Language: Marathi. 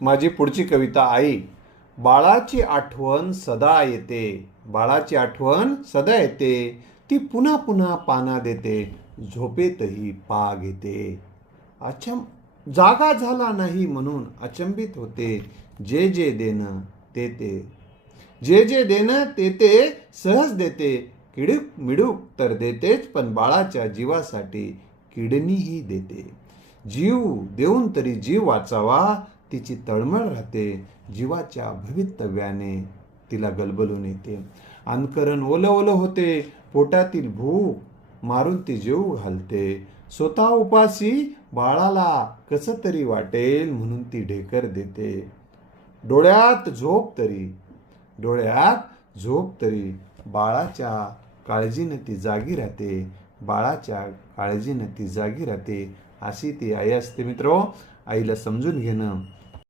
माझी पुढची कविता आई. बाळाची आठवण सदा येते, बाळाची आठवण सदा येते, ती पुन्हा पुन्हा पाना देते, झोपेतही पा घेते. जागा झाला नाही म्हणून अचंबित होते, जे जे देणं ते ते, जे जे देणं ते ते सहज देते. किडूक मिडूक तर देतेच, पण बाळाच्या जीवासाठी किडनीही देते. जीव देऊन तरी जीव वाचावा, तिची तळमळ राहते, जीवाच्या भवितव्याने तिला गलबलून येते. अंतकरण ओलं ओलं होते, पोटातील भूक मारून ती जेवू घालते. स्वतः उपाशी बाळाला कसं तरी वाटेल म्हणून ती ढेकर देते. डोळ्यात झोप तरी, डोळ्यात झोप तरी, बाळाच्या काळजीनं ती जागी राहते, बाळाच्या काळजीनं ती जागी राहते. अशी ती आई असते मित्रो. आईला समजून घेणं